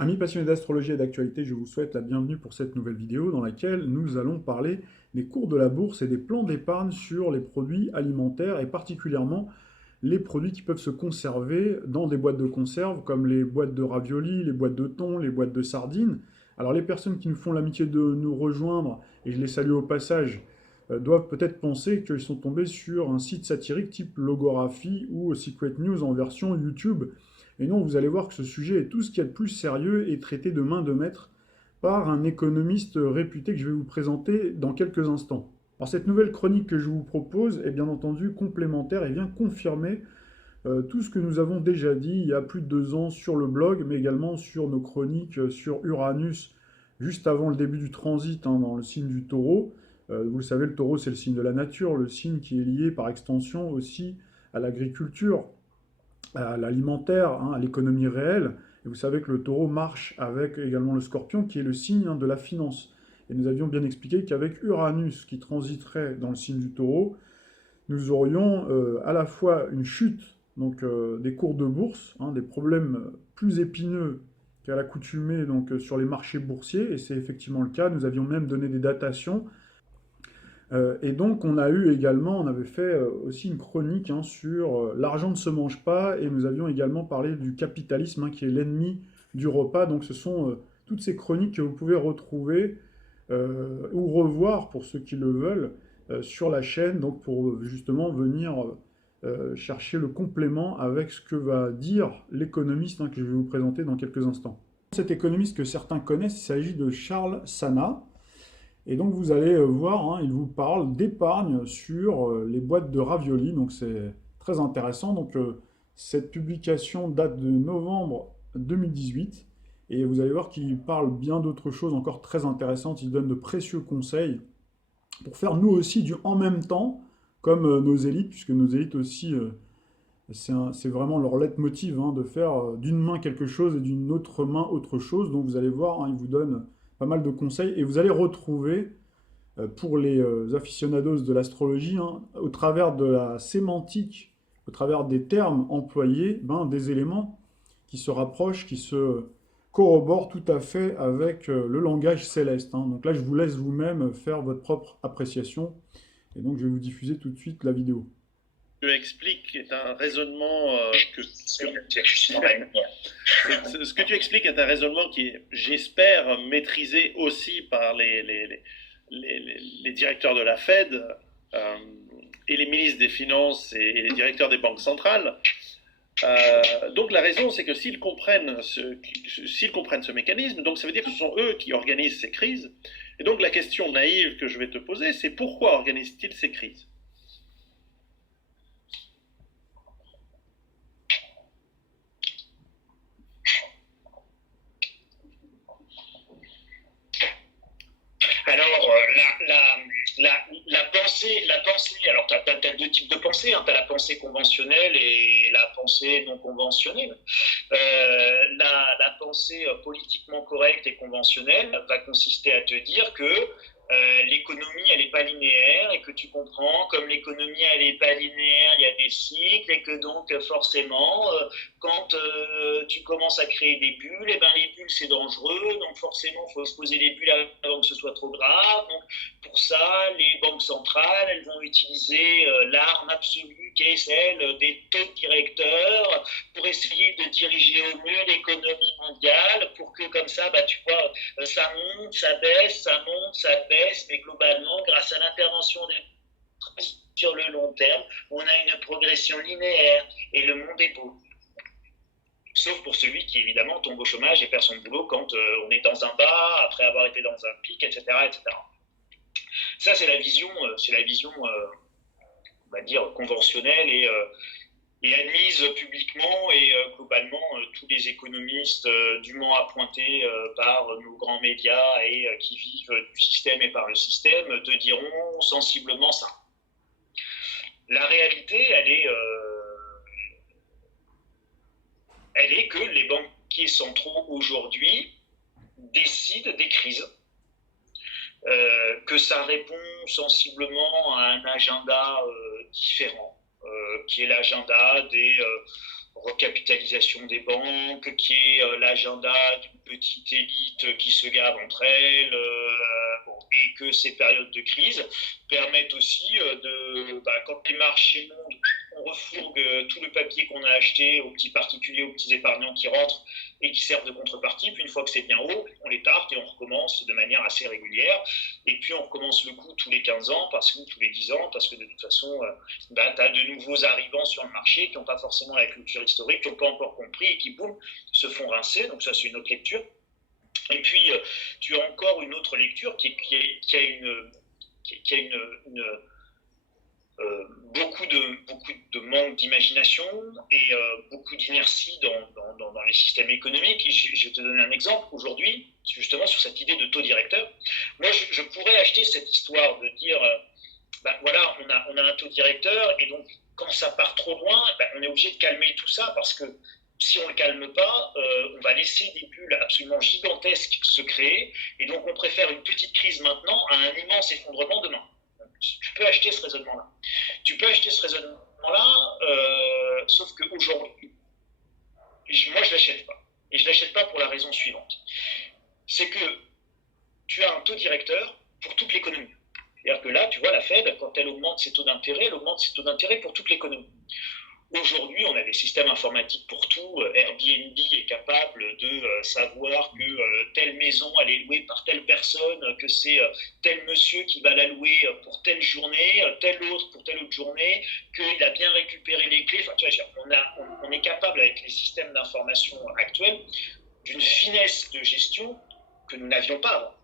Amis passionnés d'astrologie et d'actualité, je vous souhaite la bienvenue pour cette nouvelle vidéo dans laquelle nous allons parler des cours de la bourse et des plans d'épargne sur les produits alimentaires et particulièrement les produits qui peuvent se conserver dans des boîtes de conserve comme les boîtes de raviolis, les boîtes de thon, les boîtes de sardines. Alors les personnes qui nous font l'amitié de nous rejoindre, et je les salue au passage, doivent peut-être penser qu'ils sont tombés sur un site satirique type Logographie ou Secret News en version YouTube. Et non, vous allez voir que ce sujet est tout ce qu'il y a de plus sérieux et traité de main de maître par un économiste réputé que je vais vous présenter dans quelques instants. Alors cette nouvelle chronique que je vous propose est bien entendu complémentaire et vient confirmer tout ce que nous avons déjà dit il y a plus de 2 ans sur le blog, mais également sur nos chroniques sur Uranus juste avant le début du transit dans le signe du taureau. Vous le savez, le taureau c'est le signe de la nature, le signe qui est lié par extension aussi à l'agriculture, à l'alimentaire, à l'économie réelle. Et vous savez que le taureau marche avec également le scorpion, qui est le signe de la finance. Et nous avions bien expliqué qu'avec Uranus, qui transiterait dans le signe du taureau, nous aurions à la fois une chute des cours de bourse, des problèmes plus épineux qu'à l'accoutumée sur les marchés boursiers, et c'est effectivement le cas. Nous avions même donné des datations et donc, on a eu également, on avait fait aussi une chronique sur l'argent ne se mange pas, et nous avions également parlé du capitalisme qui est l'ennemi du repas. Donc, ce sont toutes ces chroniques que vous pouvez retrouver ou revoir pour ceux qui le veulent sur la chaîne, donc pour justement venir chercher le complément avec ce que va dire l'économiste que je vais vous présenter dans quelques instants. Cet économiste que certains connaissent, il s'agit de Charles Sana. Et donc vous allez voir, il vous parle d'épargne sur les boîtes de raviolis, donc c'est très intéressant. Donc cette publication date de novembre 2018, et vous allez voir qu'il parle bien d'autres choses encore très intéressantes. Il donne de précieux conseils pour faire nous aussi du en même temps, comme nos élites, puisque nos élites aussi, c'est vraiment leur leitmotiv de faire d'une main quelque chose et d'une autre main autre chose. Donc vous allez voir, il vous donne pas mal de conseils, et vous allez retrouver pour les aficionados de l'astrologie, au travers de la sémantique, au travers des termes employés, des éléments qui se rapprochent, qui se corroborent tout à fait avec le langage céleste. Donc là, je vous laisse vous-même faire votre propre appréciation. Et donc, je vais vous diffuser tout de suite la vidéo. Tu expliques est un raisonnement ce que tu expliques est un raisonnement qui est, j'espère, maîtrisé aussi par les directeurs de la Fed euh, et les ministres des Finances et les directeurs des banques centrales. Donc la raison, c'est que s'ils comprennent ce mécanisme, donc ça veut dire que ce sont eux qui organisent ces crises. Et donc la question naïve que je vais te poser, c'est pourquoi organisent-ils ces crises? Alors, la pensée, alors tu as deux types de pensée, tu as la pensée conventionnelle et la pensée non conventionnelle. La pensée politiquement correcte et conventionnelle va consister à te dire que l'économie, elle n'est pas linéaire et que tu comprends, comme l'économie, elle n'est pas linéaire, il y a des cycles et que donc forcément, quand tu commences à créer des bulles, et ben les bulles, c'est dangereux, donc forcément, il faut se poser les bulles avant que ce soit trop grave. Donc pour ça, les banques centrales, elles vont utiliser l'arme absolue qui est celle des taux directeurs pour essayer de diriger au mieux l'économie mondiale pour que comme ça, tu vois, ça monte, ça baisse, ça monte, ça baisse, mais globalement, grâce à l'intervention des sur le long terme, on a une progression linéaire et le monde est beau. Sauf pour celui qui, évidemment, tombe au chômage et perd son boulot quand on est dans un bas, après avoir été dans un pic, etc. etc. Ça, c'est la vision, on va dire, conventionnelle et admise publiquement et globalement tous les économistes dûment appointés par nos grands médias et qui vivent du système et par le système te diront sensiblement ça. La réalité, elle est que les banquiers centraux aujourd'hui décident des crises, que ça répond sensiblement à un agenda différent, qui est l'agenda des recapitalisation des banques, qui est l'agenda d'une petite élite qui se gave entre elles, et que ces périodes de crise permettent aussi quand les marchés montent, on refourgue tout le papier qu'on a acheté aux petits particuliers, aux petits épargnants qui rentrent et qui servent de contrepartie. Puis une fois que c'est bien haut, on les tarte et on recommence de manière assez régulière. Et puis on recommence le coup tous les 15 ans, tous les 10 ans, parce que de toute façon, tu as de nouveaux arrivants sur le marché qui n'ont pas forcément la culture historique, qui n'ont pas encore compris et qui, boum, se font rincer. Donc ça, c'est une autre lecture. Et puis, tu as encore une autre lecture qui a beaucoup de manque d'imagination et beaucoup d'inertie dans les systèmes économiques. Et je vais te donner un exemple. Aujourd'hui, justement, sur cette idée de taux directeur, moi, je pourrais acheter cette histoire de dire, voilà, on a un taux directeur, et donc, quand ça part trop loin, on est obligé de calmer tout ça, parce que si on ne le calme pas, on va laisser des bulles absolument gigantesques se créer, et donc on préfère une petite crise maintenant à un immense effondrement demain. Tu peux acheter ce raisonnement-là. Sauf qu'aujourd'hui, moi je ne l'achète pas. Et je ne l'achète pas pour la raison suivante. C'est que tu as un taux directeur pour toute l'économie. C'est-à-dire que là, tu vois, la Fed, quand elle augmente ses taux d'intérêt, elle augmente ses taux d'intérêt pour toute l'économie. Aujourd'hui, on a des systèmes informatiques pour tout. Airbnb est capable de savoir que telle maison, elle est louée par telle personne, que c'est tel monsieur qui va la louer pour telle journée, tel autre pour telle autre journée, qu'il a bien récupéré les clés. Enfin, tu vois, on est capable, avec les systèmes d'information actuels, d'une finesse de gestion que nous n'avions pas avant.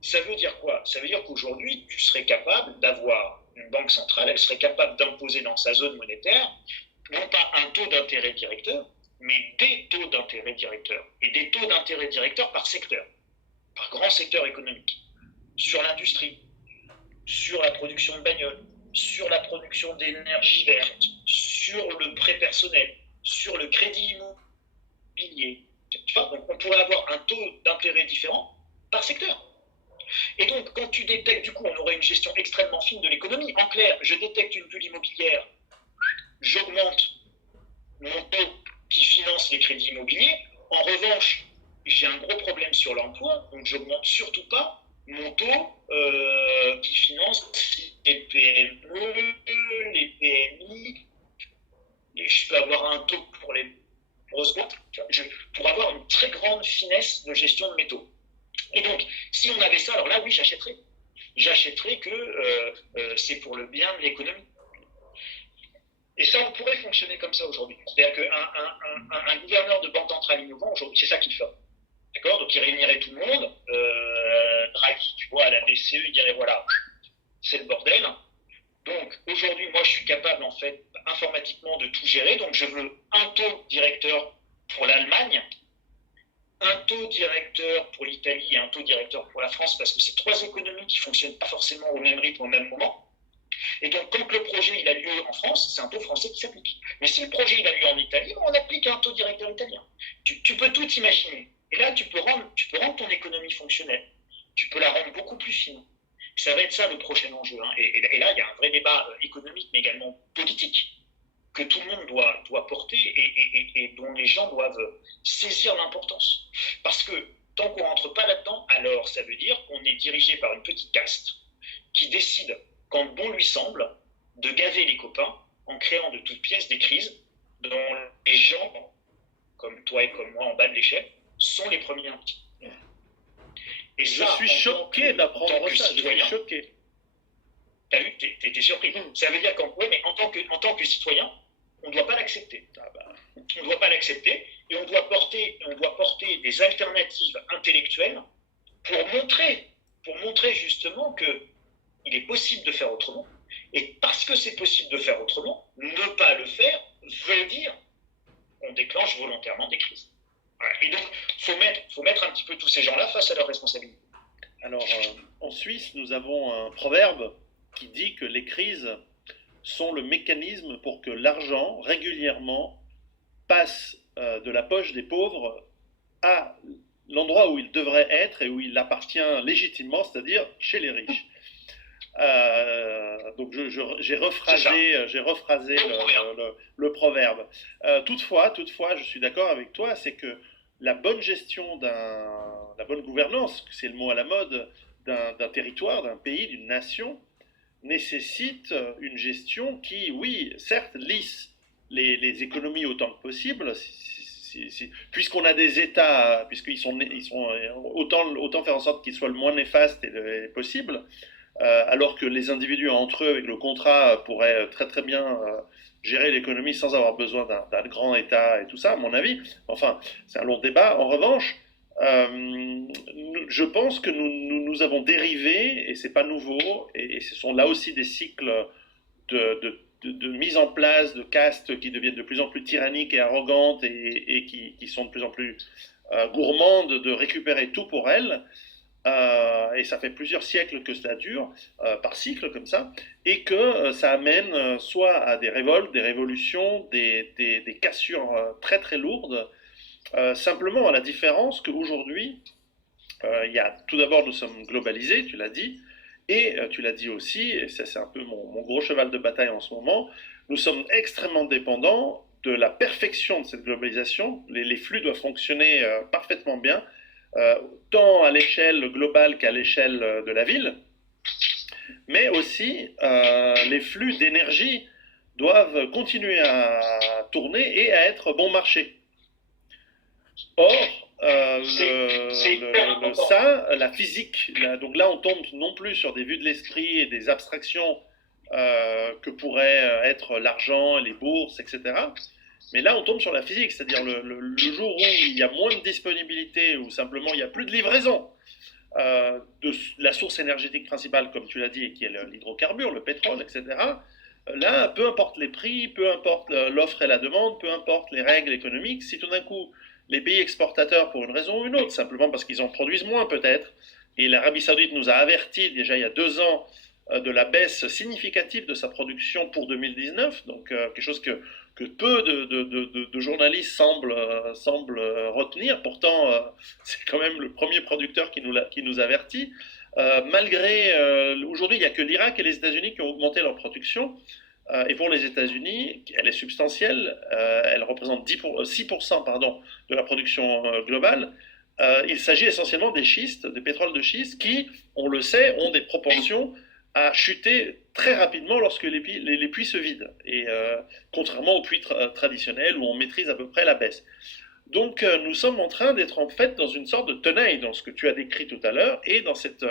Ça veut dire quoi? Ça veut dire qu'aujourd'hui, tu serais capable d'avoir une banque centrale, elle serait capable d'imposer dans sa zone monétaire non pas un taux d'intérêt directeur, mais des taux d'intérêt directeurs, et des taux d'intérêt directeurs par secteur, par grand secteur économique, sur l'industrie, sur la production de bagnoles, sur la production d'énergie verte, sur le prêt personnel, sur le crédit immobilier. Tu vois, donc on pourrait avoir un taux d'intérêt différent par secteur. Et donc, quand tu détectes, du coup, on aurait une gestion extrêmement fine de l'économie. En clair, je détecte une bulle immobilière, j'augmente mon taux qui finance les crédits immobiliers. En revanche, j'ai un gros problème sur l'emploi, donc j'augmente surtout pas mon taux qui finance les PME, les PMI. Et je peux avoir un taux pour les grosses boîtes, pour avoir une très grande finesse de gestion de mes taux. Et donc, si on avait ça, alors là, oui, j'achèterais. J'achèterais que c'est pour le bien de l'économie. Et ça, on pourrait fonctionner comme ça aujourd'hui. C'est-à-dire qu'un gouverneur de banque centrale innovant, aujourd'hui, c'est ça qu'il fait. D'accord? Donc, il réunirait tout le monde. Draghi, tu vois, à la BCE, il dirait, voilà, c'est le bordel. Donc, aujourd'hui, moi, je suis capable, en fait, informatiquement, de tout gérer. Donc, je veux un taux directeur pour l'Allemagne, un taux directeur pour l'Italie et un taux directeur pour la France, parce que c'est trois économies qui ne fonctionnent pas forcément au même rythme, au même moment. Et donc, quand le projet il a lieu en France, c'est un taux français qui s'applique. Mais si le projet il a lieu en Italie, on applique un taux directeur italien. Tu peux tout imaginer. Et là, tu peux rendre ton économie fonctionnelle. Tu peux la rendre beaucoup plus fine. Ça va être ça le prochain enjeu. Hein. Et là, il y a un vrai débat économique, mais également politique, que tout le monde doit porter et dont les gens doivent saisir l'importance. Parce que tant qu'on ne rentre pas là-dedans, alors ça veut dire qu'on est dirigé par une petite caste qui décide, quand bon lui semble, de gaver les copains en créant de toutes pièces des crises dont les gens, comme toi et comme moi en bas de l'échelle, sont les premiers impliqués. Et je suis choqué d'apprendre ça, je suis choqué. T'as vu, t'es surpris. Ça veut dire qu'en tant que citoyen, on ne doit pas l'accepter. On ne doit pas l'accepter et on doit porter des alternatives intellectuelles pour montrer justement qu'il est possible de faire autrement. Et parce que c'est possible de faire autrement, ne pas le faire veut dire qu'on déclenche volontairement des crises. Voilà. Et donc, faut mettre un petit peu tous ces gens-là face à leurs responsabilités. Alors, en Suisse, nous avons un proverbe qui dit que les crises sont le mécanisme pour que l'argent, régulièrement, passe de la poche des pauvres à l'endroit où il devrait être et où il appartient légitimement, c'est-à-dire chez les riches. Donc j'ai rephrasé le proverbe. Toutefois, je suis d'accord avec toi, c'est que la bonne gestion la bonne gouvernance, c'est le mot à la mode, d'un territoire, d'un pays, d'une nation, nécessite une gestion qui, oui, certes, lisse les économies autant que possible, puisqu'on a des États, ils sont autant faire en sorte qu'ils soient le moins néfastes possible, alors que les individus entre eux, avec le contrat, pourraient très très bien gérer l'économie sans avoir besoin d'un grand État et tout ça, à mon avis. Enfin, c'est un long débat. En revanche, je pense que nous avons dérivé, et c'est pas nouveau, et ce sont là aussi des cycles de mise en place de castes qui deviennent de plus en plus tyranniques et arrogantes et qui sont de plus en plus gourmandes de récupérer tout pour elles. Et ça fait plusieurs siècles que cela dure, par cycle comme ça, et que ça amène soit à des révoltes, des révolutions, des cassures très très lourdes, simplement à la différence qu'aujourd'hui, tout d'abord nous sommes globalisés, tu l'as dit, et tu l'as dit aussi, et ça c'est un peu mon gros cheval de bataille en ce moment, nous sommes extrêmement dépendants de la perfection de cette globalisation, les flux doivent fonctionner parfaitement bien, tant à l'échelle globale qu'à l'échelle de la ville, mais aussi les flux d'énergie doivent continuer à tourner et à être bon marché. Or, la physique, donc là on tombe non plus sur des vues de l'esprit et des abstractions que pourraient être l'argent, les bourses, etc. Mais là on tombe sur la physique, c'est-à-dire le jour où il y a moins de disponibilité, ou simplement il n'y a plus de livraison de la source énergétique principale, comme tu l'as dit, et qui est l'hydrocarbure, le pétrole, etc. Là, peu importe les prix, peu importe l'offre et la demande, peu importe les règles économiques, si tout d'un coup les pays exportateurs, pour une raison ou une autre, simplement parce qu'ils en produisent moins peut-être, et l'Arabie Saoudite nous a avertis déjà il y a 2 ans de la baisse significative de sa production pour 2019, donc quelque chose que peu de journalistes semblent retenir. Pourtant, c'est quand même le premier producteur qui nous avertit. Aujourd'hui, il n'y a que l'Irak et les États-Unis qui ont augmenté leur production. Et pour les États-Unis, elle est substantielle. Elle représente 6% de la production globale. Il s'agit essentiellement des schistes, des pétroles de schiste, qui, on le sait, ont des propensions à chuter très rapidement lorsque les puits se vident, et contrairement aux puits traditionnels où on maîtrise à peu près la baisse. Donc nous sommes en train d'être en fait dans une sorte de tenaille dans ce que tu as décrit tout à l'heure, et dans cet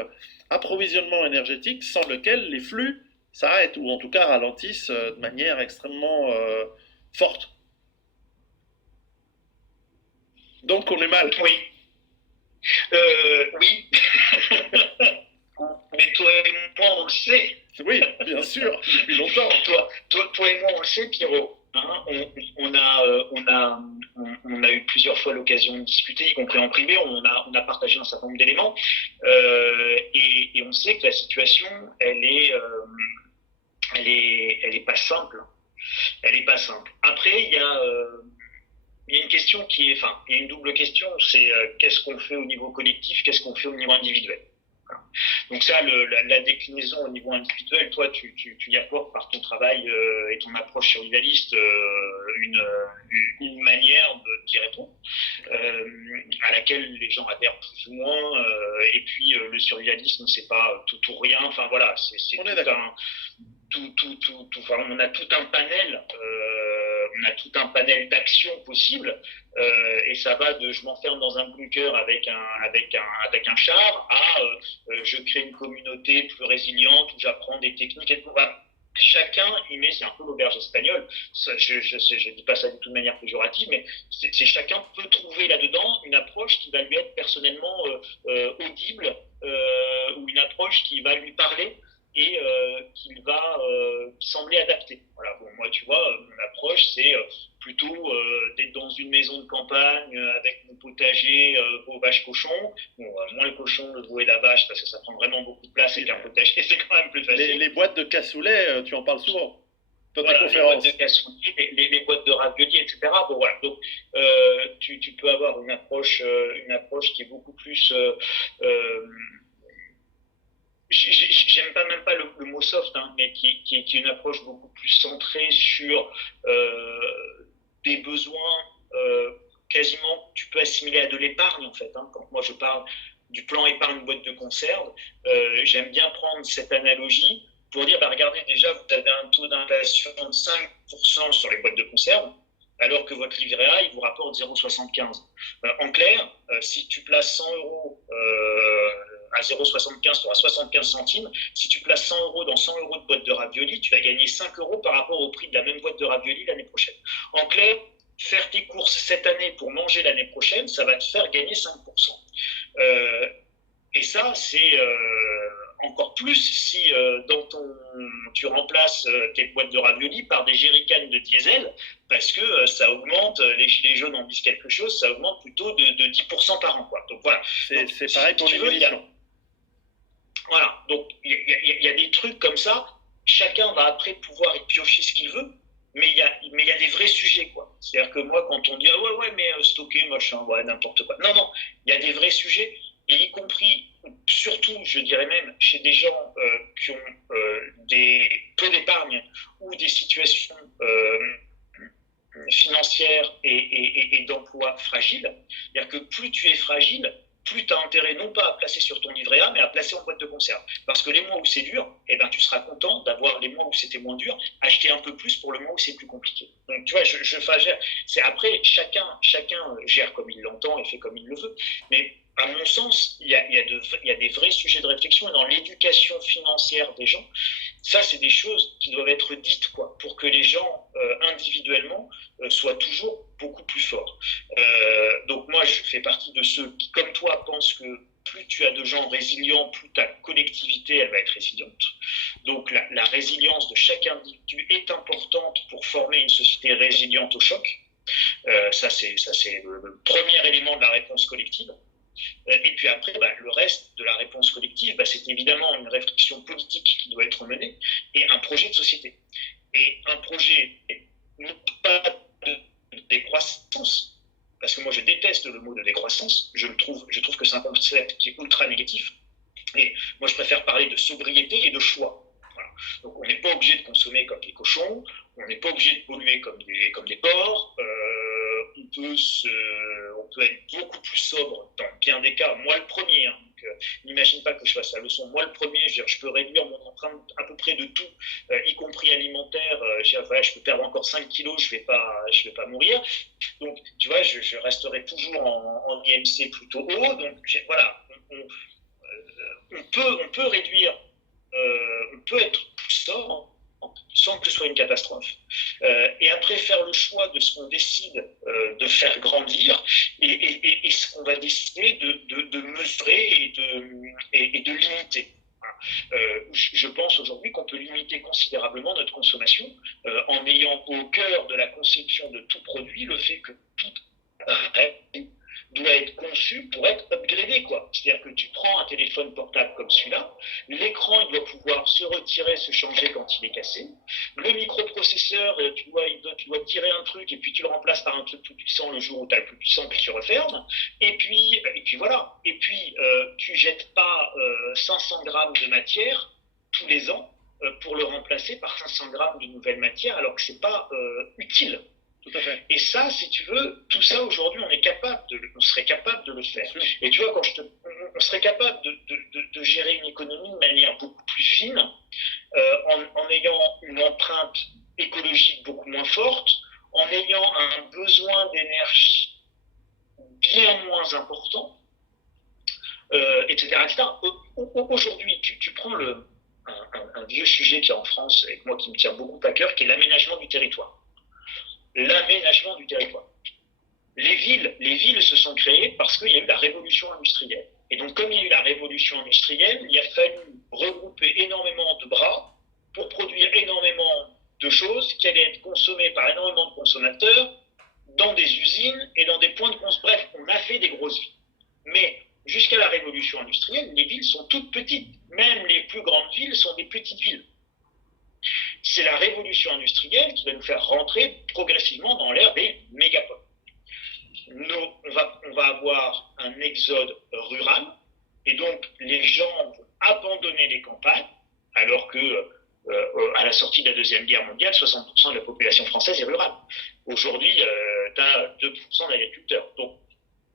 approvisionnement énergétique sans lequel les flux s'arrêtent, ou en tout cas ralentissent de manière extrêmement forte. Donc on est mal. Oui. Oui. Mais toi et moi, on le sait. Oui, bien sûr, depuis longtemps. Toi et moi, on le sait, Pierrot. Hein, on a eu plusieurs fois l'occasion de discuter, y compris en privé. On a partagé un certain nombre d'éléments. Et on sait que la situation, elle est pas simple. Elle est pas simple. Après, il y a une question il y a une double question. C'est qu'est-ce qu'on fait au niveau collectif, qu'est-ce qu'on fait au niveau individuel. Donc ça, la déclinaison au niveau individuel, toi, tu y apportes par ton travail et ton approche survivaliste une manière d'y répondre, à laquelle les gens adhèrent plus ou moins. Et puis le survivalisme, c'est pas tout ou rien. Enfin voilà, c'est on a tout un panel. On a tout un panel d'actions possibles, et ça va de je m'enferme dans un bunker avec un char à je crée une communauté plus résiliente où j'apprends des techniques et tout. Voilà. Chacun y met, c'est un peu l'auberge espagnole, je dis pas ça de toute manière péjorative, mais c'est chacun peut trouver là-dedans une approche qui va lui être personnellement audible, ou une approche qui va lui parler et qui sembler adapté. Voilà. Bon, moi, tu vois, mon approche, c'est plutôt d'être dans une maison de campagne avec mon potager, veau, vache, cochon. Bon, moins le cochon, le veau et la vache, parce que ça prend vraiment beaucoup de place, et qu'un potager, c'est quand même plus facile. Les boîtes de cassoulet, tu en parles souvent dans tes conférences. Les boîtes de cassoulet, les boîtes de raviolis, etc. Bon, voilà. Donc, tu peux avoir une approche qui est beaucoup plus... j'aime pas même pas le mot soft, hein, mais qui est une approche beaucoup plus centrée sur des besoins quasiment, tu peux assimiler à de l'épargne en fait. Hein. Quand moi je parle du plan épargne boîte de conserve, j'aime bien prendre cette analogie pour dire, bah, regardez déjà, vous avez un taux d'inflation de 5% sur les boîtes de conserve, alors que votre livret A, il vous rapporte 0,75. En clair, si tu places 100 euros à 0,75, tu auras 75 centimes. Si tu places 100 euros dans 100 euros de boîte de raviolis, tu vas gagner 5 euros par rapport au prix de la même boîte de raviolis l'année prochaine. En clair, faire tes courses cette année pour manger l'année prochaine, ça va te faire gagner 5%. Et ça, c'est encore plus si tu remplaces tes boîtes de raviolis par des jerrycans de diesel, parce que ça augmente, les gilets jaunes en disent quelque chose, ça augmente plutôt de 10% par an. Quoi. Donc voilà. C'est pareil pour les munitions. Voilà, donc il y a des trucs comme ça, chacun va après pouvoir y piocher ce qu'il veut, mais il y a des vrais sujets, quoi. C'est-à-dire que moi, quand on dit ah ouais, mais stocker, machin, ouais, n'importe quoi. Non, il y a des vrais sujets, et y compris, surtout, je dirais même, chez des gens qui ont peu d'épargne ou des situations financières et d'emploi fragiles. C'est-à-dire que plus tu es fragile, plus tu as intérêt non pas à placer sur ton livret A, mais à placer en boîte de conserve. Parce que les mois où c'est dur, eh ben, tu seras content d'avoir les mois où c'était moins dur, acheter un peu plus pour le mois où c'est plus compliqué. Donc tu vois, c'est après, chacun gère comme il l'entend et fait comme il le veut. Mais à mon sens, il y a des vrais sujets de réflexion. Et dans l'éducation financière des gens, ça, c'est des choses qui doivent être dites, quoi, pour que les gens, individuellement, soient toujours beaucoup plus forts. Donc moi, je fais partie de ceux qui, comme toi, pensent que plus tu as de gens résilients, plus ta collectivité, elle va être résiliente. Donc la résilience de chaque individu est importante pour former une société résiliente au choc. Ça, c'est le premier élément de la réponse collective. Et puis après, le reste de la réponse collective, c'est évidemment une réflexion politique qui doit être menée et un projet de société. Et un projet, non pas de décroissance, parce que moi je déteste le mot de décroissance, je trouve que c'est un concept qui est ultra négatif. Et moi je préfère parler de sobriété et de choix. Voilà. Donc on n'est pas obligé de consommer comme des cochons, on n'est pas obligé de polluer comme des porcs, on peut être beaucoup plus sobre dans bien des cas. Moi le premier, hein, n'imagine pas que je fasse la leçon. Moi le premier, je peux réduire mon empreinte à peu près de tout, y compris alimentaire. Je peux perdre encore 5 kilos, je vais pas mourir. Donc tu vois, je resterai toujours en IMC plutôt haut. Donc voilà, on peut réduire, on peut être plus sobre sans que ce soit une catastrophe. Et après, faire le choix de ce qu'on décide de faire grandir et ce qu'on va décider de mesurer et de limiter. Je pense aujourd'hui qu'on peut limiter considérablement notre consommation en ayant au cœur de la conception de tout produit le fait que tout doit être conçu pour être upgradé, quoi. C'est-à-dire que tu prends un téléphone portable comme celui-là, l'écran il doit pouvoir se retirer, se changer quand il est cassé. Le microprocesseur, tu dois tirer un truc et puis tu le remplaces par un truc plus puissant le jour où tu as le plus puissant puis tu refermes. Et puis voilà. Et puis tu jettes pas 500 grammes de matière tous les ans pour le remplacer par 500 grammes de nouvelle matière alors que c'est pas utile. Tout à fait. Et ça, si tu veux, tout ça aujourd'hui, on serait capable de le faire. Et tu vois, on serait capable de gérer une économie de manière beaucoup plus fine, en ayant une empreinte écologique beaucoup moins forte, en ayant un besoin d'énergie bien moins important, etc., etc. Aujourd'hui, tu prends un vieux sujet qui est en France, et moi qui me tient beaucoup à cœur, qui est l'aménagement du territoire. L'aménagement du territoire. Les villes se sont créées parce qu'il y a eu la révolution industrielle. Et donc, comme il y a eu la révolution industrielle, il a fallu regrouper énormément de bras pour produire énormément de choses qui allaient être consommées par énormément de consommateurs dans des usines et dans des points de consommation. Bref, on a fait des grosses villes. Mais jusqu'à la révolution industrielle, les villes sont toutes petites. Même les plus grandes villes sont des petites villes. C'est la révolution industrielle qui va nous faire rentrer progressivement dans l'ère des mégapoles. On va avoir un exode rural, et donc les gens vont abandonné les campagnes, alors que à la sortie de la Deuxième Guerre mondiale, 60% de la population française est rurale. Aujourd'hui, tu as 2% d'agriculteurs. Donc,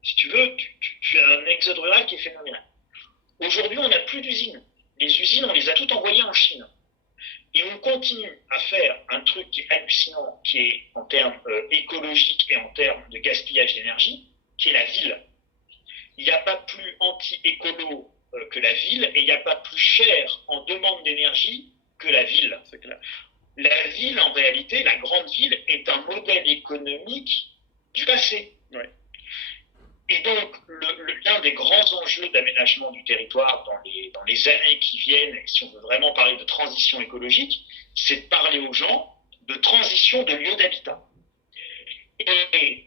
si tu veux, tu as un exode rural qui est phénoménal. Aujourd'hui, on n'a plus d'usines. Les usines, on les a toutes envoyées en Chine. Et on continue à faire un truc qui est hallucinant, qui est en termes écologiques et en termes de gaspillage d'énergie, qui est la ville. Il n'y a pas plus anti-écolo que la ville, et il n'y a pas plus cher en demande d'énergie que la ville. C'est clair. La ville, en réalité, la grande ville, est un modèle économique du passé. Ouais. Et donc, l'un des grands enjeux d'aménagement du territoire dans les années qui viennent, si on veut vraiment parler de transition écologique, c'est de parler aux gens de transition de lieu d'habitat. Et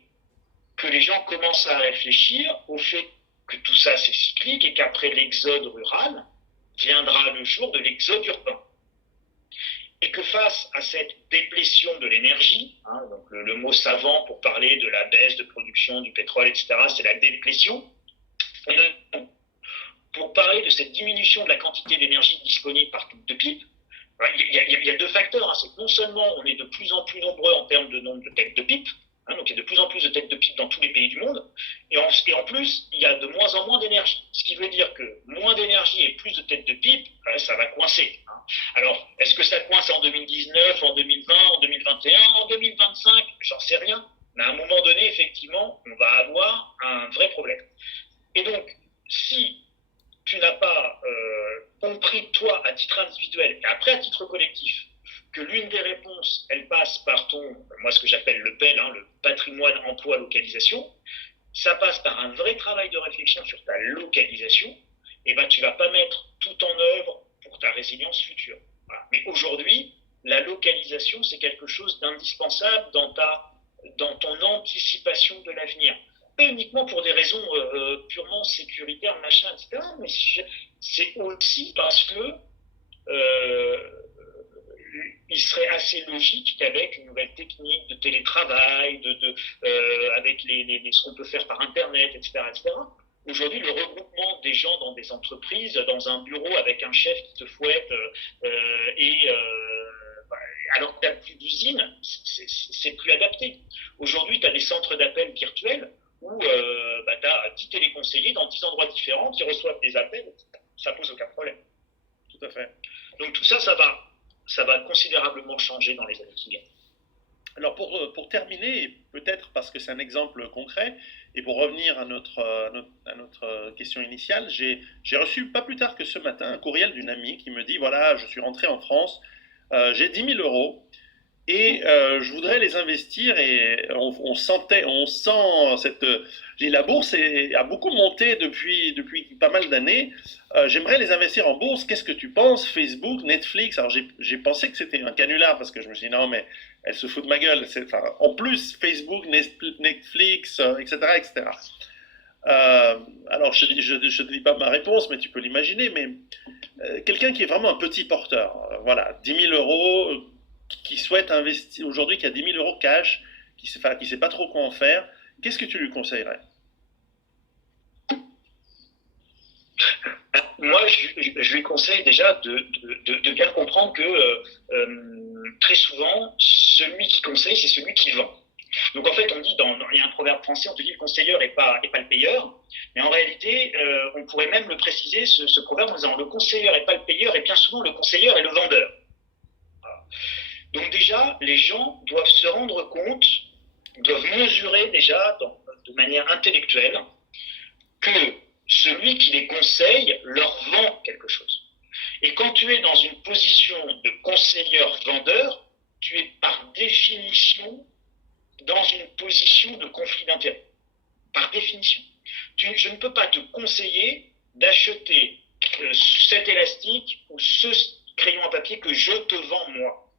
que les gens commencent à réfléchir au fait que tout ça c'est cyclique et qu'après l'exode rural, viendra le jour de l'exode urbain. Et que face à cette déplétion de l'énergie, donc le mot savant pour parler de la baisse de production du pétrole, etc., c'est la déplétion. Pour parler de cette diminution de la quantité d'énergie disponible par tube de pipe, il y a deux facteurs. C'est que non seulement on est de plus en plus nombreux en termes de nombre de têtes de pipe, donc il y a de plus en plus de têtes de pipe dans tous les pays du monde, et en plus, il y a de moins en moins d'énergie. Ce qui veut dire que moins d'énergie et plus de têtes de pipe, ça va coincer. Alors, est-ce que ça coince en 2019, en 2020, en 2021, en 2025 ? J'en sais rien. Mais à un moment donné, effectivement, on va avoir un vrai problème. Et donc, si tu n'as pas compris, toi, à titre individuel, et après à titre collectif, que l'une des réponses, elle passe par moi ce que j'appelle le PEL, le patrimoine, emploi, localisation, ça passe par un vrai travail de réflexion sur ta localisation, et ben tu vas pas mettre tout en œuvre pour ta résilience future. Voilà. Mais aujourd'hui, la localisation, c'est quelque chose d'indispensable dans ton anticipation de l'avenir. Pas uniquement pour des raisons purement sécuritaires, machin, etc., mais c'est aussi parce que il serait assez logique qu'avec une nouvelle technique de télétravail, avec ce qu'on peut faire par Internet, etc., aujourd'hui, le regroupement des gens dans des entreprises, dans un bureau avec un chef qui te fouette, alors que tu n'as plus d'usine, c'est plus adapté. Aujourd'hui, tu as des centres d'appel virtuels où tu as 10 téléconseillers dans 10 endroits différents qui reçoivent des appels, ça pose aucun problème. Tout à fait. Donc tout ça, ça va considérablement changer dans les années qui viennent. Alors pour terminer, peut-être parce que c'est un exemple concret, et pour revenir à notre question initiale, j'ai reçu pas plus tard que ce matin un courriel d'une amie qui me dit, voilà, je suis rentré en France, j'ai 10 000 euros, et je voudrais les investir, et on sent cette... La bourse a beaucoup monté depuis pas mal d'années. J'aimerais les investir en bourse. Qu'est-ce que tu penses? Facebook, Netflix? Alors j'ai pensé que c'était un canular parce que je me suis dit non mais elle se fout de ma gueule. En plus Facebook, Netflix, etc., etc. Alors je te dis pas ma réponse, mais tu peux l'imaginer. Mais quelqu'un qui est vraiment un petit porteur, voilà, 10 000 euros, qui souhaite investir aujourd'hui, qui a 10 000 euros cash, qui sait pas trop quoi en faire, qu'est-ce que tu lui conseillerais? Moi, je lui conseille déjà de bien comprendre que très souvent, celui qui conseille, c'est celui qui vend. Donc en fait, on dit, il y a un proverbe français, on te dit le conseilleur et pas le payeur. Mais en réalité, on pourrait même le préciser, ce proverbe, en disant le conseilleur et pas le payeur, et bien souvent le conseilleur est le vendeur. Voilà. Donc déjà, les gens doivent se rendre compte, doivent mesurer déjà de manière intellectuelle que celui qui les conseille leur vend quelque chose. Et quand tu es dans une position de conseilleur-vendeur, tu es par définition dans une position de conflit d'intérêts. Par définition. Je ne peux pas te conseiller d'acheter cet élastique ou ce crayon à papier que je te vends moi.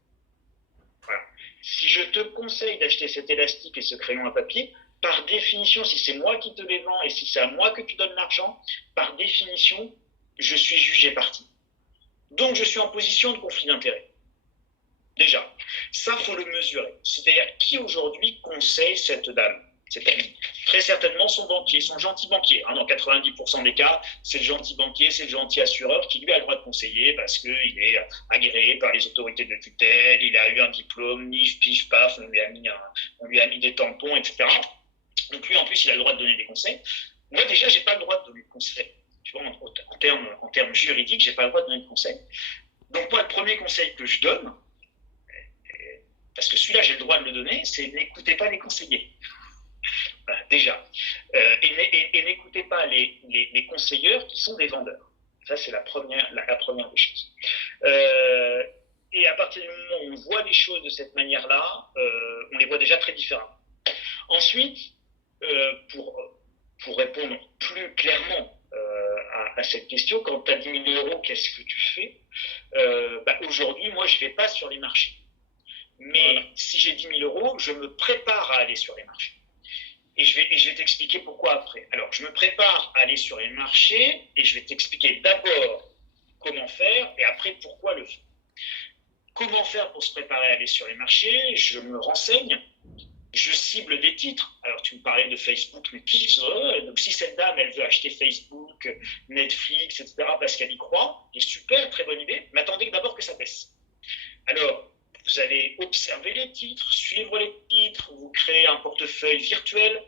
Voilà. Si je te conseille d'acheter cet élastique et ce crayon à papier, par définition, si c'est moi qui te les vends et si c'est à moi que tu donnes l'argent, par définition, je suis jugé parti. Donc, je suis en position de conflit d'intérêts. Déjà, ça, il faut le mesurer. C'est-à-dire, qui aujourd'hui conseille cette dame, cette amie? Très certainement son banquier, son gentil banquier. Dans 90% des cas, c'est le gentil banquier, c'est le gentil assureur qui lui a le droit de conseiller parce qu'il est agréé par les autorités de tutelle, il a eu un diplôme, nif, pif, paf, on lui a mis des tampons, etc. Donc lui, en plus, il a le droit de donner des conseils. Moi, déjà, j'ai pas le droit de donner de conseils. Tu vois, en termes juridiques, j'ai pas le droit de donner de conseils. Donc moi, le premier conseil que je donne, parce que celui-là, j'ai le droit de le donner, c'est n'écoutez pas les conseillers. Voilà, déjà. Et n'écoutez pas les conseilleurs qui sont des vendeurs. Ça, c'est la première des choses. Et à partir du moment où on voit les choses de cette manière-là, on les voit déjà très différemment. Ensuite, pour répondre plus clairement à cette question, quand tu as 10 000 euros, qu'est-ce que tu fais? Aujourd'hui, moi, je ne vais pas sur les marchés. Mais si j'ai 10 000 euros, je me prépare à aller sur les marchés. Et je vais t'expliquer pourquoi après. Alors, je me prépare à aller sur les marchés et je vais t'expliquer d'abord comment faire et après pourquoi le faire. Comment faire pour se préparer à aller sur les marchés? Je me renseigne, je cible des titres. Alors, tu me parlais de Facebook, mais donc si cette dame, elle veut acheter Facebook, Netflix, etc., parce qu'elle y croit, c'est super, très bonne idée, mais attendez d'abord que ça baisse. Alors, vous allez observer les titres, suivre les titres, vous créez un portefeuille virtuel,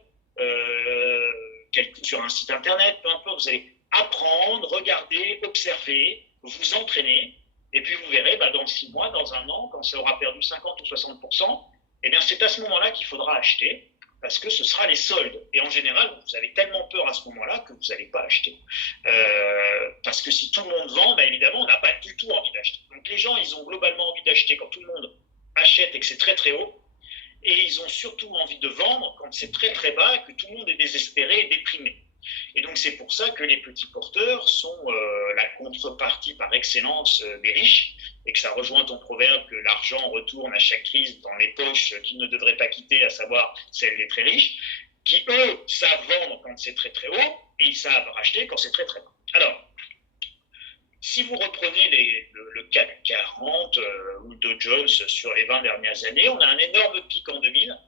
sur un site internet, peu importe, vous allez apprendre, regarder, observer, vous entraîner, et puis vous verrez, dans 6 mois, dans 1 an, quand ça aura perdu 50 ou 60%, eh bien c'est à ce moment-là qu'il faudra acheter, parce que ce sera les soldes. Et en général, vous avez tellement peur à ce moment-là que vous n'allez pas acheter. Parce que si tout le monde vend, évidemment, on n'a pas du tout envie d'acheter. Donc les gens, ils ont globalement envie d'acheter quand tout le monde achète et que c'est très très haut. Et ils ont surtout envie de vendre quand c'est très très bas et que tout le monde est désespéré et déprimé. Et donc c'est pour ça que les petits porteurs sont la contrepartie par excellence des riches, et que ça rejoint ton proverbe que l'argent retourne à chaque crise dans les poches qu'il ne devrait pas quitter, à savoir celles des très riches, qui eux savent vendre quand c'est très très haut et ils savent racheter quand c'est très très bas. Alors, si vous reprenez le CAC 40 ou Dow Jones sur les 20 dernières années, on a un énorme pic en 2000,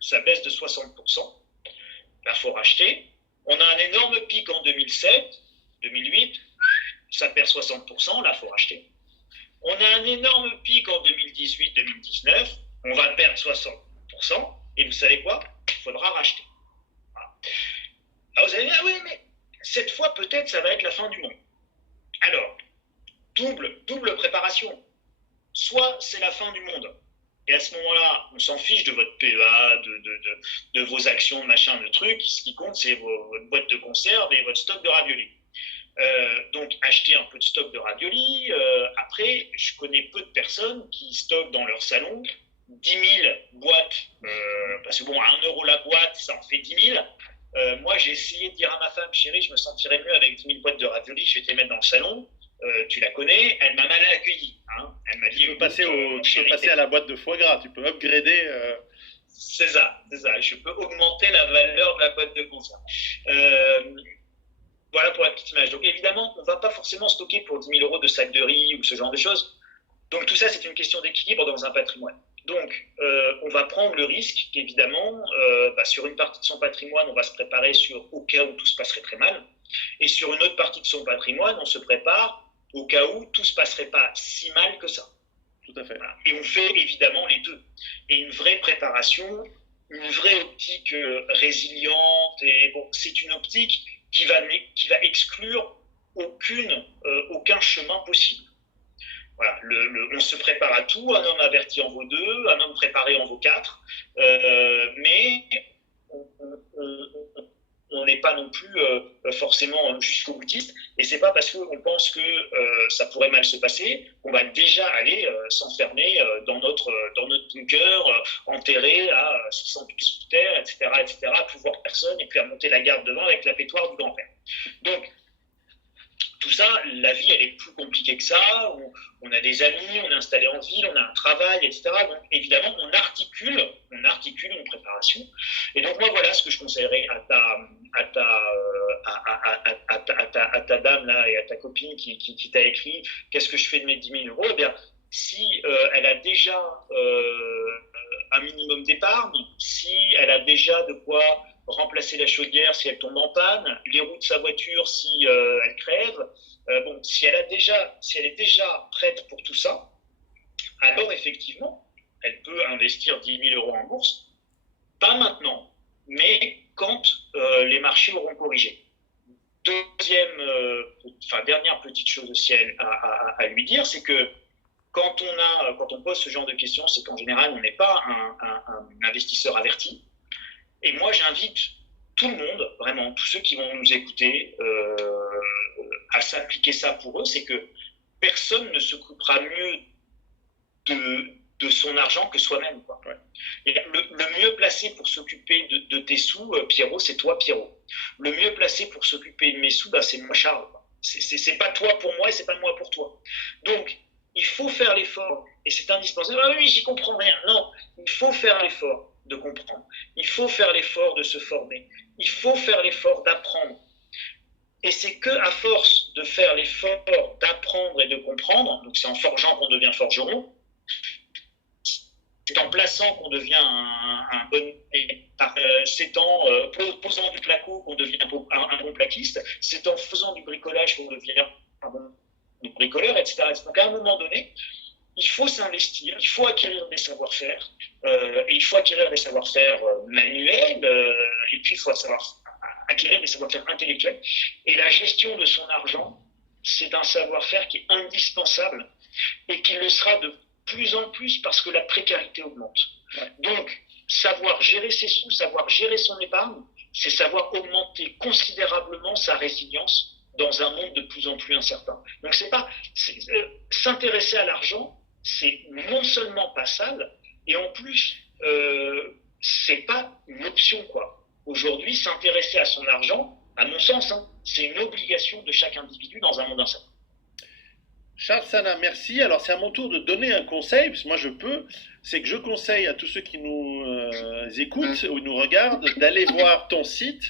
ça baisse de 60%, là il faut racheter. On a un énorme pic en 2007, 2008, ça perd 60%, là il faut racheter. On a un énorme pic en 2018-2019, on va perdre 60%, et vous savez quoi? Il faudra racheter. Voilà. Alors vous allez dire, ah oui, mais cette fois peut-être ça va être la fin du monde. Alors, double préparation. Soit c'est la fin du monde, et à ce moment-là, on s'en fiche de votre PEA, de vos actions, machin, de trucs. Ce qui compte, c'est votre boîte de conserve et votre stock de raviolis. Donc, achetez un peu de stock de raviolis. Après, je connais peu de personnes qui stockent dans leur salon 10 000 boîtes. Parce que bon, à 1 euro la boîte, ça en fait 10 000. Moi, j'ai essayé de dire à ma femme, chérie, je me sentirais mieux avec 10 000 boîtes de raviolis, je vais te les mettre dans le salon. Tu la connais, elle m'a mal accueilli. Hein. Elle m'a dit, tu peux passer à la boîte de foie gras, tu peux upgrader. C'est ça. Je peux augmenter la valeur de la boîte de conserve. Voilà pour la petite image. Donc évidemment, on ne va pas forcément stocker pour 10 000 euros de sac de riz ou ce genre de choses. Donc tout ça, c'est une question d'équilibre dans un patrimoine. Donc, on va prendre le risque qu'évidemment, sur une partie de son patrimoine, on va se préparer au cas où tout se passerait très mal. Et sur une autre partie de son patrimoine, on se prépare au cas où tout ne se passerait pas si mal que ça. Tout à fait. Voilà. Et on fait évidemment les deux. Et une vraie préparation, une vraie optique résiliente, et bon, c'est une optique qui va exclure aucun chemin possible. Voilà, on se prépare à tout, un homme averti en vaut 2, un homme préparé en vaut 4, mais on n'est pas non plus forcément jusqu'au boutiste, et c'est pas parce qu'on pense que ça pourrait mal se passer qu'on va déjà aller s'enfermer dans notre bunker, enterré à 600 pieds sous terre, etc., à plus voir personne, et puis à monter la garde devant avec la pétoire du grand-père. Donc, tout ça, la vie, elle est plus compliquée que ça. On a des amis, on est installé en ville, on a un travail, etc. Donc, évidemment, on articule une préparation. Et donc, moi, voilà ce que je conseillerais à ta dame là et à ta copine qui t'a écrit « Qu'est-ce que je fais de mes 10 000 euros ?» Eh bien, si elle a déjà un minimum d'épargne, si elle a déjà de quoi remplacer la chaudière si elle tombe en panne, les roues de sa voiture si elle crève. Bon, si elle est déjà prête pour tout ça, alors effectivement, elle peut investir 10 000 euros en bourse. Pas maintenant, mais quand les marchés auront corrigé. Dernière petite chose aussi à lui dire, c'est que quand on pose ce genre de questions, c'est qu'en général, on n'est pas un investisseur averti. Et moi, j'invite tout le monde, vraiment, tous ceux qui vont nous écouter, à s'appliquer ça pour eux. C'est que personne ne se coupera mieux de son argent que soi-même. Quoi. Ouais. Et le mieux placé pour s'occuper de tes sous, Pierrot, c'est toi, Pierrot. Le mieux placé pour s'occuper de mes sous, c'est moi, Charles. C'est pas toi pour moi et c'est pas moi pour toi. Donc, il faut faire l'effort, et c'est indispensable. Ah oui, j'y comprends rien. Non, il faut faire l'effort de comprendre. Il faut faire l'effort de se former. Il faut faire l'effort d'apprendre. Et c'est qu'à force de faire l'effort d'apprendre et de comprendre, donc c'est en forgeant qu'on devient forgeron, c'est en plaçant qu'on devient un bon... c'est en posant du placo qu'on devient un bon plaquiste, c'est en faisant du bricolage qu'on devient un bon bricoleur, etc. Donc à un moment donné, il faut s'investir, il faut acquérir des savoir-faire, et il faut acquérir des savoir-faire manuels, et puis il faut acquérir des savoir-faire intellectuels. Et la gestion de son argent, c'est un savoir-faire qui est indispensable et qui le sera de plus en plus parce que la précarité augmente. Donc, savoir gérer ses sous, savoir gérer son épargne, c'est savoir augmenter considérablement sa résilience dans un monde de plus en plus incertain. Donc, s'intéresser à l'argent, c'est non seulement pas sale, et en plus, c'est pas une option, quoi. Aujourd'hui, s'intéresser à son argent, à mon sens, c'est une obligation de chaque individu dans un monde incertain. Charles Sana, merci. Alors c'est à mon tour de donner un conseil, parce que moi je peux, c'est que je conseille à tous ceux qui nous écoutent ou nous regardent d'aller voir ton site,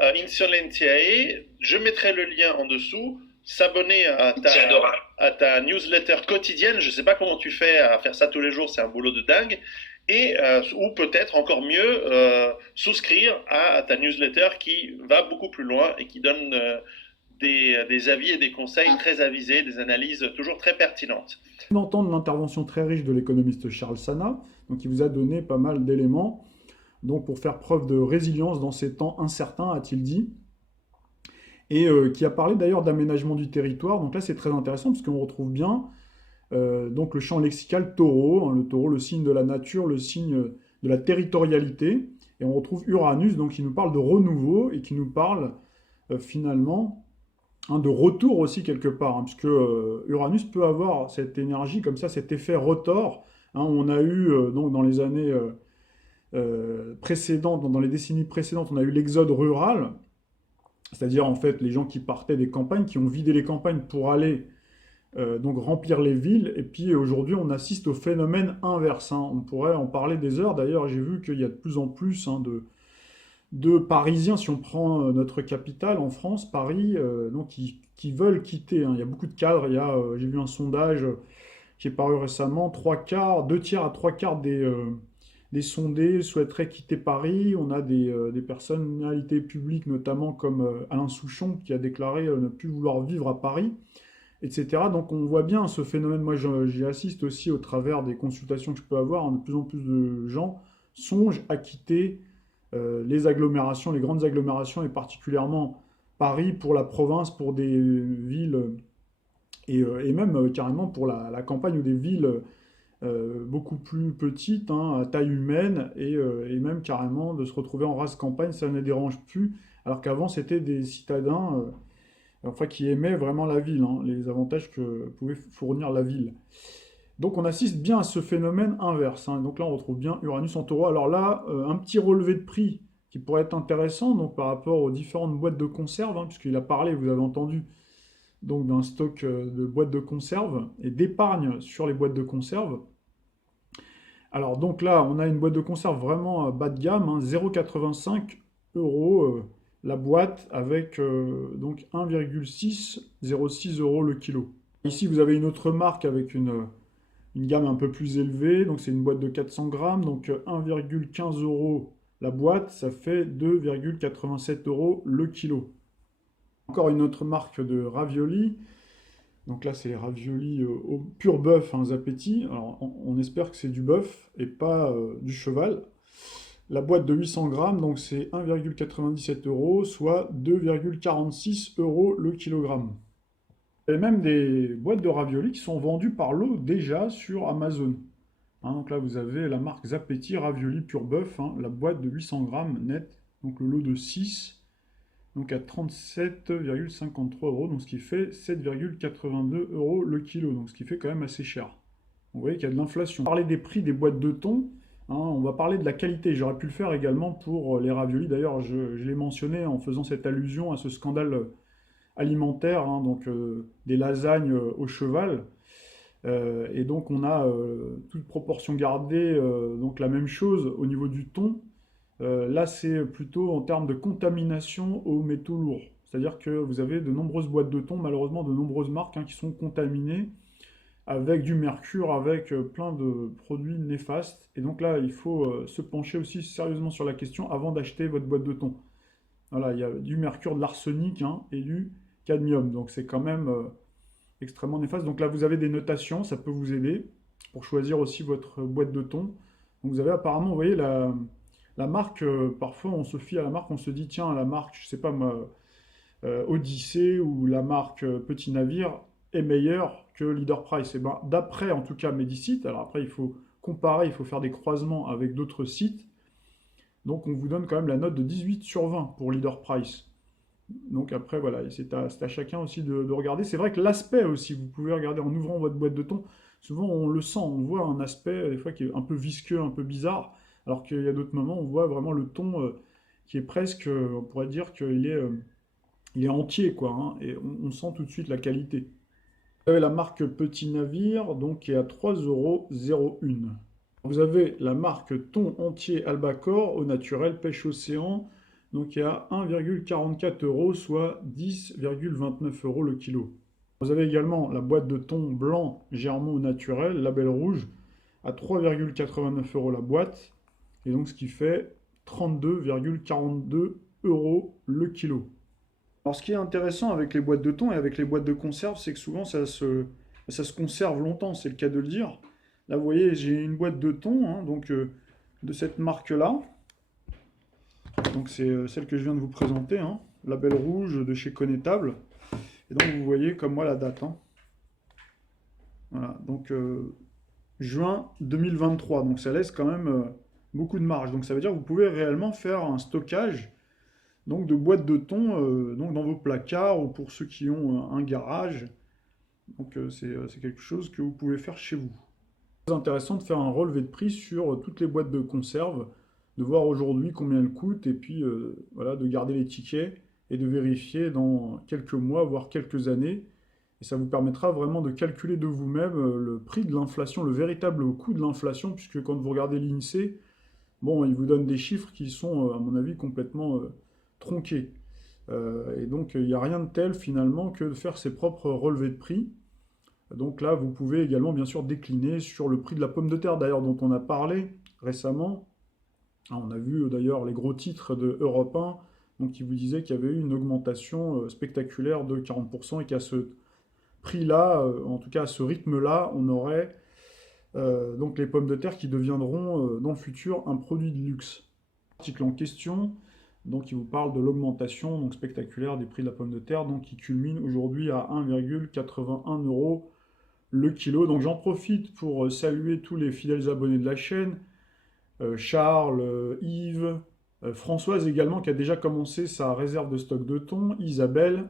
Insolentiae. Je mettrai le lien en dessous, s'abonner à ta newsletter quotidienne. Je ne sais pas comment tu fais à faire ça tous les jours, c'est un boulot de dingue. Et, ou peut-être encore mieux, souscrire à ta newsletter qui va beaucoup plus loin et qui donne des avis et des conseils très avisés, des analyses toujours très pertinentes. On entend l'intervention très riche de l'économiste Charles Sana, donc il vous a donné pas mal d'éléments donc pour faire preuve de résilience dans ces temps incertains, a-t-il dit, et qui a parlé d'ailleurs d'aménagement du territoire. Donc là c'est très intéressant parce qu'on retrouve bien donc le champ lexical taureau, le taureau, le signe de la nature, le signe de la territorialité, et on retrouve Uranus, donc qui nous parle de renouveau et qui nous parle finalement de retour aussi quelque part, puisque Uranus peut avoir cette énergie comme ça, cet effet rotor. On a eu donc dans les années précédentes, dans les décennies précédentes, on a eu l'exode rural, c'est-à-dire en fait les gens qui partaient des campagnes, qui ont vidé les campagnes pour aller donc remplir les villes, et puis aujourd'hui on assiste au phénomène inverse. On pourrait en parler des heures, d'ailleurs j'ai vu qu'il y a de plus en plus de Parisiens, si on prend notre capitale en France, Paris, donc qui veulent quitter. Il y a beaucoup de cadres, j'ai vu un sondage qui est paru récemment, 2 tiers à 3 quarts des sondés souhaiteraient quitter Paris. On a des personnalités publiques, notamment comme Alain Souchon, qui a déclaré ne plus vouloir vivre à Paris, etc. Donc on voit bien ce phénomène. Moi j'y assiste aussi au travers des consultations que je peux avoir. De plus en plus de gens songent à quitter les agglomérations, les grandes agglomérations, et particulièrement Paris pour la province, pour des villes, et même carrément pour la campagne, ou des villes beaucoup plus petites, à taille humaine, et même carrément de se retrouver en race campagne, ça ne les dérange plus, alors qu'avant c'était des citadins qui aimaient vraiment la ville, les avantages que pouvait fournir la ville. Donc on assiste bien à ce phénomène inverse. Donc là on retrouve bien Uranus en taureau. Alors là, un petit relevé de prix qui pourrait être intéressant donc, par rapport aux différentes boîtes de conserve, puisqu'il a parlé, vous avez entendu, donc d'un stock de boîtes de conserve et d'épargne sur les boîtes de conserve. Alors donc là, on a une boîte de conserve vraiment bas de gamme, 0,85 € la boîte, avec donc 1,606 € le kilo. Ici vous avez une autre marque avec une une gamme un peu plus élevée, donc c'est une boîte de 400 grammes, donc 1,15 € la boîte, ça fait 2,87 € le kilo. Encore une autre marque de raviolis, donc là c'est les raviolis au pur bœuf, hein, Zapetti, alors on espère que c'est du bœuf et pas du cheval. La boîte de 800 grammes, donc c'est 1,97 €, soit 2,46 € le kilogramme. Il y a même des boîtes de raviolis qui sont vendues par lot déjà sur Amazon. Hein, donc là, vous avez la marque Zapetti Ravioli Pur Bœuf, hein, la boîte de 800 grammes net, donc le lot de 6, donc à 37,53 €, donc ce qui fait 7,82 € le kilo, donc ce qui fait quand même assez cher. Vous voyez qu'il y a de l'inflation. On va parler des prix des boîtes de thon, hein, on va parler de la qualité. J'aurais pu le faire également pour les raviolis. D'ailleurs, je l'ai mentionné en faisant cette allusion à ce scandale alimentaire, hein, donc des lasagnes au cheval. Et donc on a toute proportion gardée, donc la même chose au niveau du thon. Là c'est plutôt en termes de contamination aux métaux lourds. C'est-à-dire que vous avez de nombreuses boîtes de thon, malheureusement de nombreuses marques, hein, qui sont contaminées avec du mercure, avec plein de produits néfastes. Et donc là, il faut se pencher aussi sérieusement sur la question avant d'acheter votre boîte de thon. Voilà, il y a du mercure, de l'arsenic, hein, et du cadmium. Donc c'est quand même extrêmement néfaste. Donc là, vous avez des notations, ça peut vous aider pour choisir aussi votre boîte de thon. Donc vous avez apparemment, vous voyez, la marque, parfois on se fie à la marque, on se dit, tiens, la marque, je sais pas moi, Odyssée ou la marque Petit Navire est meilleure que Leader Price. Et ben, d'après en tout cas Medicite, alors après il faut comparer, il faut faire des croisements avec d'autres sites. Donc on vous donne quand même la note de 18 sur 20 pour Leader Price. Donc après, voilà, c'est à chacun aussi de regarder. C'est vrai que l'aspect aussi, vous pouvez regarder en ouvrant votre boîte de thon, souvent on le sent, on voit un aspect des fois qui est un peu visqueux, un peu bizarre, alors qu'il y a d'autres moments, on voit vraiment le thon qui est presque, on pourrait dire il est entier, quoi, hein, et on sent tout de suite la qualité. Vous avez la marque Petit Navire, donc qui est à 3,01 €. Vous avez la marque thon entier Albacore au naturel pêche océan, donc il y a 1,44 €, soit 10,29 € le kilo. Vous avez également la boîte de thon blanc Germont au naturel, label rouge, à 3,89 € la boîte, et donc ce qui fait 32,42 € le kilo. Alors ce qui est intéressant avec les boîtes de thon et avec les boîtes de conserve, c'est que souvent ça se conserve longtemps, c'est le cas de le dire. Là vous voyez, j'ai une boîte de thon, hein, donc de cette marque-là. Donc c'est celle que je viens de vous présenter, hein, label rouge de chez Connétable. Et donc vous voyez comme moi la date. Hein. Voilà, donc juin 2023. Donc ça laisse quand même beaucoup de marge. Donc ça veut dire que vous pouvez réellement faire un stockage donc, de boîtes de thon donc dans vos placards ou pour ceux qui ont un garage. Donc c'est quelque chose que vous pouvez faire chez vous. C'est intéressant de faire un relevé de prix sur toutes les boîtes de conserve, de voir aujourd'hui combien elles coûtent, et puis voilà, de garder les tickets et de vérifier dans quelques mois, voire quelques années. Et ça vous permettra vraiment de calculer de vous-même le prix de l'inflation, le véritable coût de l'inflation, puisque quand vous regardez l'INSEE, bon, il vous donne des chiffres qui sont, à mon avis, complètement tronqués. Et donc, il n'y a rien de tel, finalement, que de faire ses propres relevés de prix. Donc là, vous pouvez également, bien sûr, décliner sur le prix de la pomme de terre, d'ailleurs, dont on a parlé récemment. On a vu d'ailleurs les gros titres de Europe 1 donc, qui vous disaient qu'il y avait eu une augmentation spectaculaire de 40% et qu'à ce prix-là, en tout cas à ce rythme-là, on aurait donc les pommes de terre qui deviendront dans le futur un produit de luxe. L'article en question, donc, il vous parle de l'augmentation donc, spectaculaire des prix de la pomme de terre, donc, qui culmine aujourd'hui à 1,81 € le kilo. Donc j'en profite pour saluer tous les fidèles abonnés de la chaîne, Charles, Yves, Françoise également qui a déjà commencé sa réserve de stock de thon, Isabelle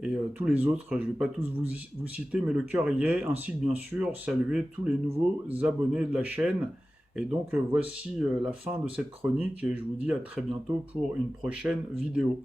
et tous les autres, je ne vais pas tous vous citer, mais le cœur y est, ainsi que bien sûr saluer tous les nouveaux abonnés de la chaîne. Et donc voici la fin de cette chronique et je vous dis à très bientôt pour une prochaine vidéo.